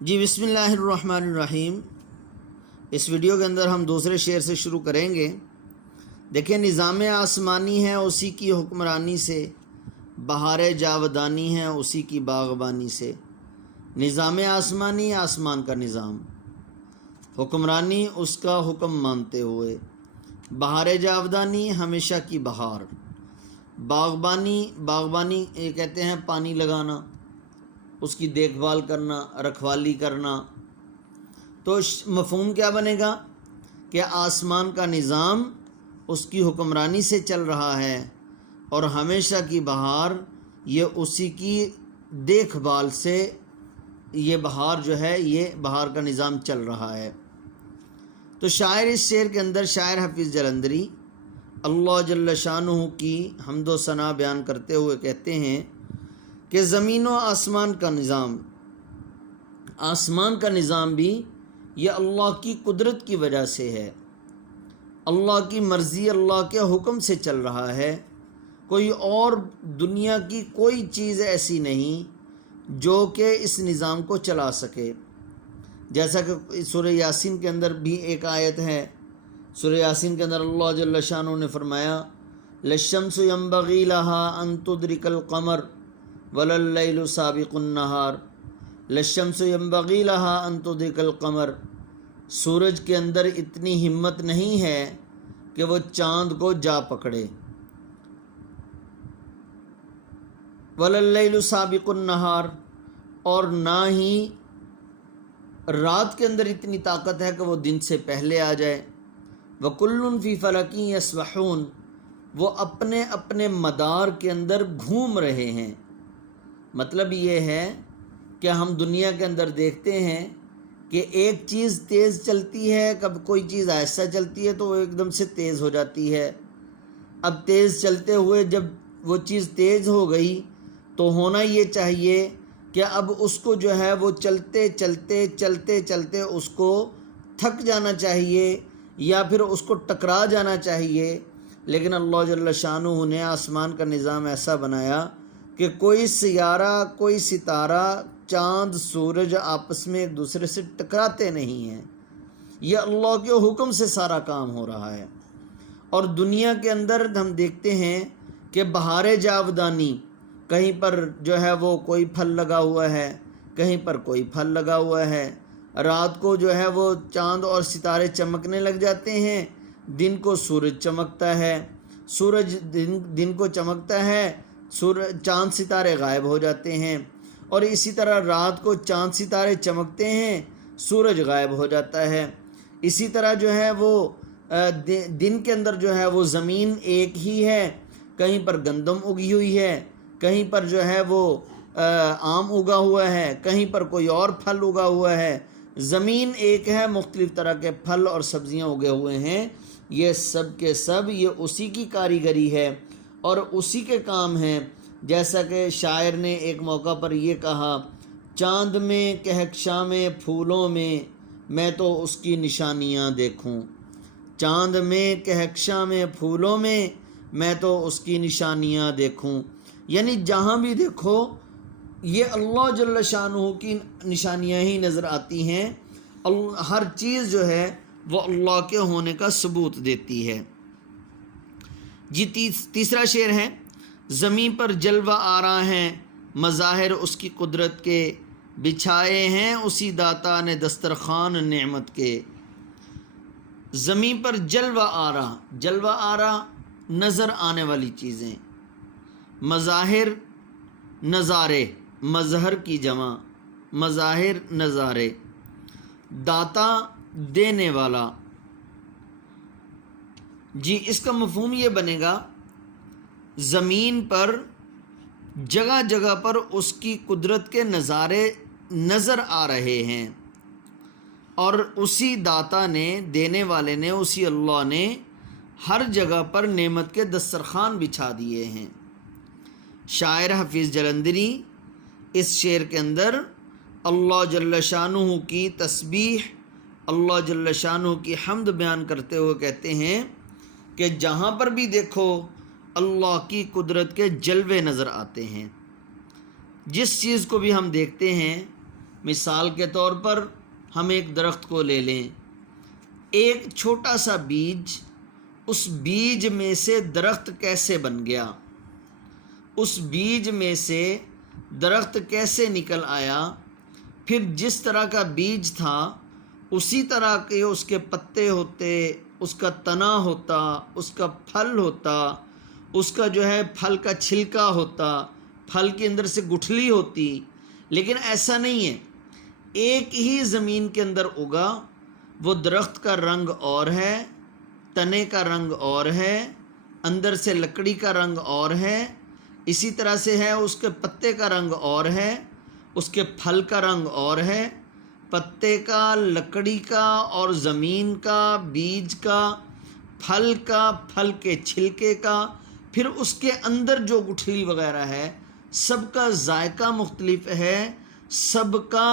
جی بسم اللہ الرحمن الرحیم۔ اس ویڈیو کے اندر ہم دوسرے شعر سے شروع کریں گے۔ دیکھیں، نظام آسمانی ہے اسی کی حکمرانی سے، بہار جاودانی ہے اسی کی باغبانی سے۔ نظام آسمانی، آسمان کا نظام، حکمرانی اس کا حکم مانتے ہوئے، بہار جاودانی ہمیشہ کی بہار، باغبانی یہ کہتے ہیں پانی لگانا، اس کی دیکھ بھال کرنا، رکھوالی کرنا۔ تو مفہوم کیا بنے گا کہ آسمان کا نظام اس کی حکمرانی سے چل رہا ہے اور ہمیشہ کی بہار یہ اسی کی دیکھ بھال سے، یہ بہار جو ہے یہ بہار کا نظام چل رہا ہے۔ تو شاعر اس شعر کے اندر، شاعر حفیظ جلندری اللہ جل شانہ کی حمد و ثنا بیان کرتے ہوئے کہتے ہیں کہ زمین و آسمان کا نظام، آسمان کا نظام بھی یہ اللہ کی قدرت کی وجہ سے ہے، اللہ کی مرضی، اللہ کے حکم سے چل رہا ہے۔ کوئی اور دنیا کی کوئی چیز ایسی نہیں جو کہ اس نظام کو چلا سکے۔ جیسا کہ سورہ یاسین کے اندر بھی ایک آیت ہے، سورہ یاسین کے اندر اللہ جل شانہ نے فرمایا لَلشَّمْسُ يَنبَغِي لَهَا أَن تُدْرِكَ الْقَمَرَ وَلَا اللَّيْلُ سَابِقُ النَّهَارِ لَلشَّمْسُ يَنبَغِي لَهَا أَن تُدْرِكَ الْقَمَرَ، سورج کے اندر اتنی ہمت نہیں ہے کہ وہ چاند کو جا پکڑے، وَلَا اللَّيْلُ سَابِقُ النَّهَارِ، اور نہ ہی رات کے اندر اتنی طاقت ہے کہ وہ دن سے پہلے آ جائے۔ وَكُلٌّ فِي فَلَكٍ يَسْبَحُونَ، وہ اپنے اپنے مدار کے اندر گھوم رہے ہیں۔ مطلب یہ ہے کہ ہم دنیا کے اندر دیکھتے ہیں کہ ایک چیز تیز چلتی ہے، کب کوئی چیز آہستہ چلتی ہے تو وہ ایک دم سے تیز ہو جاتی ہے۔ اب تیز چلتے ہوئے جب وہ چیز تیز ہو گئی تو ہونا یہ چاہیے کہ اب اس کو جو ہے وہ چلتے چلتے اس کو تھک جانا چاہیے یا پھر اس کو ٹکرا جانا چاہیے، لیکن اللہ جل شانہ نے آسمان کا نظام ایسا بنایا کہ کوئی سیارہ، کوئی ستارہ، چاند، سورج آپس میں ایک دوسرے سے ٹکراتے نہیں ہیں۔ یہ اللہ کے حکم سے سارا کام ہو رہا ہے۔ اور دنیا کے اندر ہم دیکھتے ہیں کہ بہار جاودانی، کہیں پر جو ہے وہ کوئی پھل لگا ہوا ہے، کہیں پر کوئی پھل لگا ہوا ہے۔ رات کو جو ہے وہ چاند اور ستارے چمکنے لگ جاتے ہیں، دن کو سورج چمکتا ہے، سورج دن کو چمکتا ہے، چاند ستارے غائب ہو جاتے ہیں، اور اسی طرح رات کو چاند ستارے چمکتے ہیں، سورج غائب ہو جاتا ہے۔ اسی طرح جو ہے وہ دن کے اندر جو ہے وہ زمین ایک ہی ہے، کہیں پر گندم اگی ہوئی ہے، کہیں پر جو ہے وہ آم اگا ہوا ہے، کہیں پر کوئی اور پھل اگا ہوا ہے۔ زمین ایک ہے، مختلف طرح کے پھل اور سبزیاں اگے ہوئے ہیں۔ یہ سب کے سب یہ اسی کی کاریگری ہے اور اسی کے کام ہیں۔ جیسا کہ شاعر نے ایک موقع پر یہ کہا، چاند میں کہکشاں پھولوں میں تو اس کی نشانیاں دیکھوں، چاند میں کہکشاں پھولوں میں تو اس کی نشانیاں دیکھوں۔ یعنی جہاں بھی دیکھو یہ اللہ جل شانہ کی نشانیاں ہی نظر آتی ہیں۔ ہر چیز جو ہے وہ اللہ کے ہونے کا ثبوت دیتی ہے۔ جی تیسرا شعر ہے، زمین پر جلوہ آرا ہیں مظاہر اس کی قدرت کے، بچھائے ہیں اسی داتا نے دسترخوان نعمت کے۔ زمین پر جلوہ آرا نظر آنے والی چیزیں، مظاہر نظارے، مظہر کی جمع، مظاہر نظارے، داتا دینے والا۔ جی اس کا مفہوم یہ بنے گا، زمین پر جگہ جگہ پر اس کی قدرت کے نظارے نظر آ رہے ہیں، اور اسی داتا نے، دینے والے نے، اسی اللہ نے ہر جگہ پر نعمت کے دسترخوان بچھا دیے ہیں۔ شاعر حفیظ جلندری اس شعر کے اندر اللہ جل شانہ کی تسبیح، اللہ جل شانہ کی حمد بیان کرتے ہوئے کہتے ہیں کہ جہاں پر بھی دیکھو اللہ کی قدرت کے جلوے نظر آتے ہیں۔ جس چیز کو بھی ہم دیکھتے ہیں مثال کے طور پر ہم ایک درخت کو لے لیں، ایک چھوٹا سا بیج، اس بیج میں سے درخت کیسے بن گیا، اس بیج میں سے درخت کیسے نکل آیا، پھر جس طرح کا بیج تھا اسی طرح کے اس کے پتے ہوتے، اس کا تنا ہوتا، اس کا پھل ہوتا، اس کا جو ہے پھل کا چھلکا ہوتا، پھل کے اندر سے گٹھلی ہوتی، لیکن ایسا نہیں ہے، ایک ہی زمین کے اندر اگا، وہ درخت کا رنگ اور ہے، تنے کا رنگ اور ہے، اندر سے لکڑی کا رنگ اور ہے، اسی طرح سے ہے اس کے پتے کا رنگ اور ہے، اس کے پھل کا رنگ اور ہے، پتے کا، لکڑی کا اور زمین کا، بیج کا، پھل کا، پھل کے چھلکے کا، پھر اس کے اندر جو گٹھلی وغیرہ ہے، سب کا ذائقہ مختلف ہے، سب کا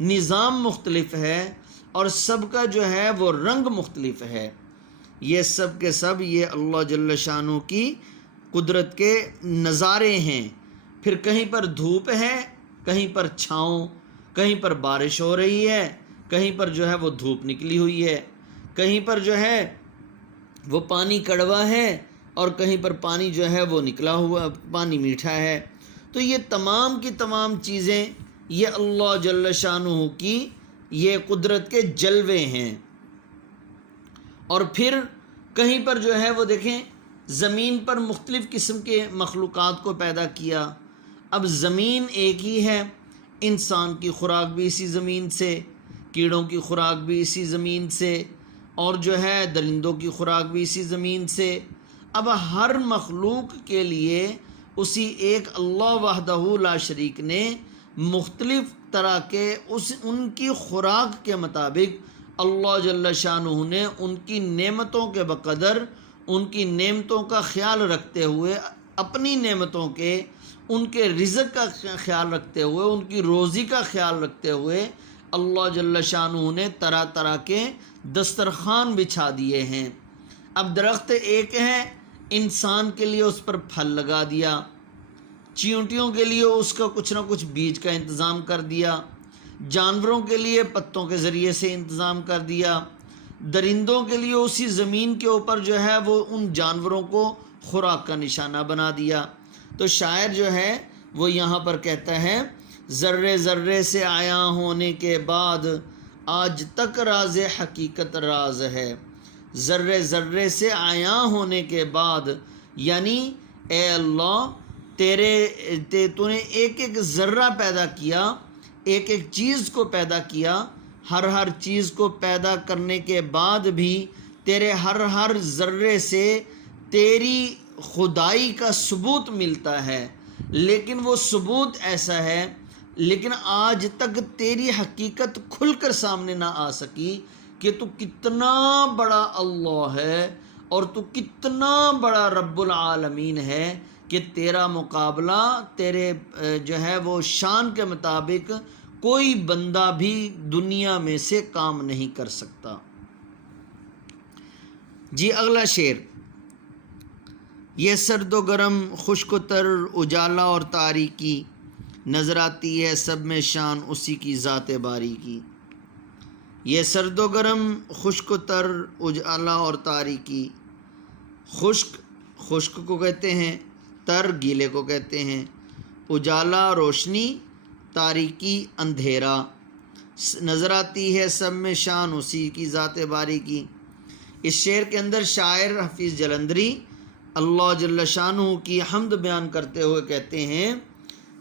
نظام مختلف ہے، اور سب کا جو ہے وہ رنگ مختلف ہے۔ یہ سب کے سب یہ اللہ جل شانہ کی قدرت کے نظارے ہیں۔ پھر کہیں پر دھوپ ہے، کہیں پر چھاؤں، کہیں پر بارش ہو رہی ہے، کہیں پر جو ہے وہ دھوپ نکلی ہوئی ہے، کہیں پر جو ہے وہ پانی کڑوا ہے، اور کہیں پر پانی جو ہے وہ نکلا ہوا، پانی میٹھا ہے۔ تو یہ تمام کی تمام چیزیں یہ اللہ جل شانہ کی یہ قدرت کے جلوے ہیں۔ اور پھر کہیں پر جو ہے وہ دیکھیں زمین پر مختلف قسم کے مخلوقات کو پیدا کیا۔ اب زمین ایک ہی ہے، انسان کی خوراک بھی اسی زمین سے، کیڑوں کی خوراک بھی اسی زمین سے، اور جو ہے درندوں کی خوراک بھی اسی زمین سے۔ اب ہر مخلوق کے لیے اسی ایک اللہ وحدہ لا شریک نے مختلف طرح کے ان کی خوراک کے مطابق اللہ جل شانہ نے ان کی نعمتوں کے بقدر، ان کی نعمتوں کا خیال رکھتے ہوئے، اپنی نعمتوں کے، ان کے رزق کا خیال رکھتے ہوئے، ان کی روزی کا خیال رکھتے ہوئے اللہ جل شانہ نے طرح طرح کے دسترخوان بچھا دیے ہیں۔ اب درخت ایک ہے، انسان کے لیے اس پر پھل لگا دیا، چیونٹیوں کے لیے اس کا کچھ نہ کچھ بیج کا انتظام کر دیا، جانوروں کے لیے پتوں کے ذریعے سے انتظام کر دیا، درندوں کے لیے اسی زمین کے اوپر جو ہے وہ ان جانوروں کو خوراک کا نشانہ بنا دیا۔ تو شاعر جو ہے وہ یہاں پر کہتا ہے، ذرے ذرے سے آیا ہونے کے بعد آج تک راز حقیقت راز ہے۔ ذرے ذرے سے آیا ہونے کے بعد، یعنی اے اللہ تو نے ایک ایک ذرہ پیدا کیا، ایک ایک چیز کو پیدا کیا، ہر چیز کو پیدا کرنے کے بعد بھی تیرے ہر ذرے سے تیری خدائی کا ثبوت ملتا ہے، لیکن وہ ثبوت ایسا ہے، لیکن آج تک تیری حقیقت کھل کر سامنے نہ آ سکی کہ تو کتنا بڑا اللہ ہے اور تو کتنا بڑا رب العالمین ہے، کہ تیرا مقابلہ تیرے جو ہے وہ شان کے مطابق کوئی بندہ بھی دنیا میں سے کام نہیں کر سکتا۔ جی اگلا شعر، یہ سرد و گرم، خشک و تر، اجالا اور تاریکی، نظر آتی ہے سب میں شان اسی کی ذات باری کی۔ یہ سرد و گرم، خشک و تر، اجالا اور تاریکی، خشک کو کہتے ہیں، تر گیلے کو کہتے ہیں، اجالا روشنی، تاریکی اندھیرا، نظر آتی ہے سب میں شان اسی کی ذات باری کی۔ اس شعر کے اندر شاعر حفیظ جلندری اللہ جل شانہ کی حمد بیان کرتے ہوئے کہتے ہیں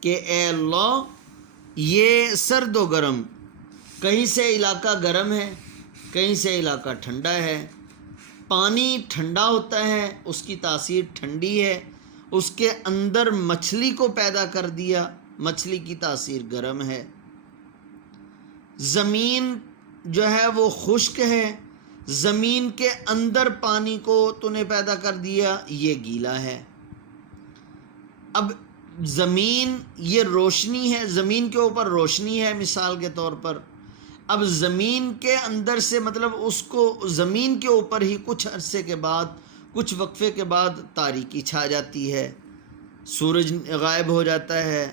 کہ اے اللہ، یہ سرد و گرم، کہیں سے علاقہ گرم ہے، کہیں سے علاقہ ٹھنڈا ہے، پانی ٹھنڈا ہوتا ہے، اس کی تاثیر ٹھنڈی ہے، اس کے اندر مچھلی کو پیدا کر دیا، مچھلی کی تاثیر گرم ہے، زمین جو ہے وہ خشک ہے، زمین کے اندر پانی کو تو نے پیدا کر دیا، یہ گیلا ہے۔ اب زمین یہ روشنی ہے، زمین کے اوپر روشنی ہے مثال کے طور پر، اب زمین کے اندر سے مطلب اس کو زمین کے اوپر ہی کچھ عرصے کے بعد، کچھ وقفے کے بعد تاریکی چھا جاتی ہے، سورج غائب ہو جاتا ہے،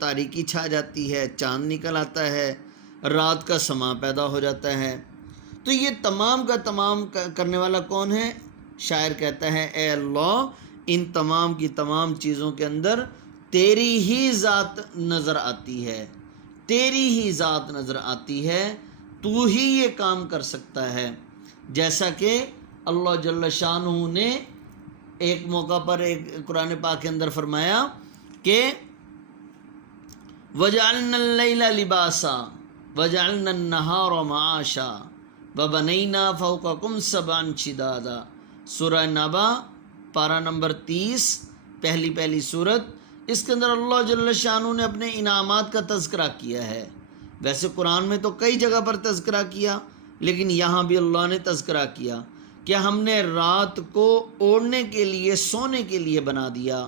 تاریکی چھا جاتی ہے، چاند نکل آتا ہے، رات کا سما پیدا ہو جاتا ہے۔ تو یہ تمام کا تمام کرنے والا کون ہے؟ شاعر کہتا ہے اے اللہ ان تمام کی تمام چیزوں کے اندر تیری ہی ذات نظر آتی ہے، تیری ہی ذات نظر آتی ہے، تو ہی یہ کام کر سکتا ہے۔ جیسا کہ اللہ جل شانہ نے ایک موقع پر ایک قرآن پاک کے اندر فرمایا کہ وَجَعَلْنَا اللَّيْلَ لِبَاسًا وَجَعَلْنَا النَّهَارَ مَعَاشًا وَبَنَيْنَا فَوْقَكُمْ سَبْعًا شِدَادًا۔ سورہ نبا پارہ نمبر 30، پہلی سورت۔ اس کے اندر اللہ جل شانہ نے اپنے انعامات کا تذکرہ کیا ہے۔ ویسے قرآن میں تو کئی جگہ پر تذکرہ کیا، لیکن یہاں بھی اللہ نے تذکرہ کیا کہ ہم نے رات کو اوڑھنے کے لیے، سونے کے لیے بنا دیا،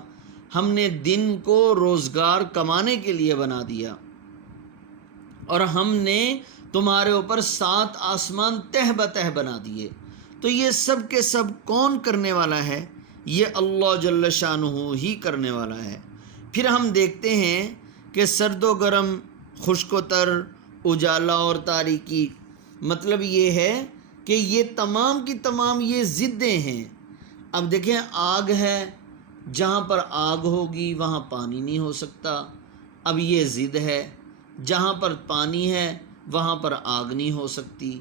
ہم نے دن کو روزگار کمانے کے لیے بنا دیا، اور ہم نے تمہارے اوپر 7 آسمان تہ بتہ بنا دیے۔ تو یہ سب کے سب کون کرنے والا ہے؟ یہ اللہ جل شانہ ہی کرنے والا ہے۔ پھر ہم دیکھتے ہیں کہ سرد و گرم، خشک و تر، اجالا اور تاریکی، مطلب یہ ہے کہ یہ تمام کی تمام یہ ضدیں ہیں۔ اب دیکھیں آگ ہے، جہاں پر آگ ہوگی وہاں پانی نہیں ہو سکتا، اب یہ ضد ہے۔ جہاں پر پانی ہے وہاں پر آگ نہیں ہو سکتی،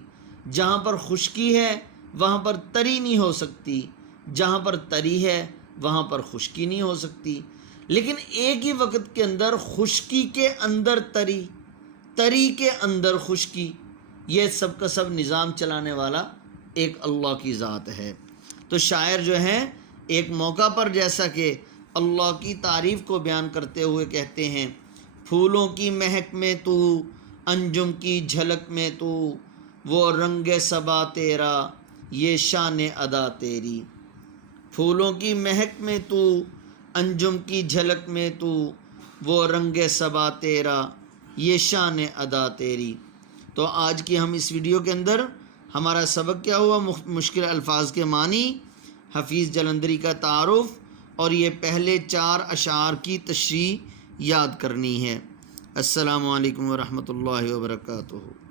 جہاں پر خشکی ہے وہاں پر تری نہیں ہو سکتی، جہاں پر تری ہے وہاں پر خشکی نہیں ہو سکتی۔ لیکن ایک ہی وقت کے اندر خشکی کے اندر تری، تری کے اندر خشکی، یہ سب کا سب نظام چلانے والا ایک اللہ کی ذات ہے۔ تو شاعر جو ہیں ایک موقع پر جیسا کہ اللہ کی تعریف کو بیان کرتے ہوئے کہتے ہیں پھولوں کی مہک میں تو، انجم کی جھلک میں تو، وہ رنگ صبا تیرا، یہ شان ادا تیری۔ پھولوں کی مہک میں تو، انجم کی جھلک میں تو، وہ رنگ صبا تیرا، یہ شان ادا تیری۔ تو آج کی ہم اس ویڈیو کے اندر ہمارا سبق کیا ہوا؟ مشکل الفاظ کے معنی، حفیظ جلندری کا تعارف، اور یہ پہلے 4 اشعار کی تشریح یاد کرنی ہے۔ السلام علیکم ورحمۃ اللہ وبرکاتہ۔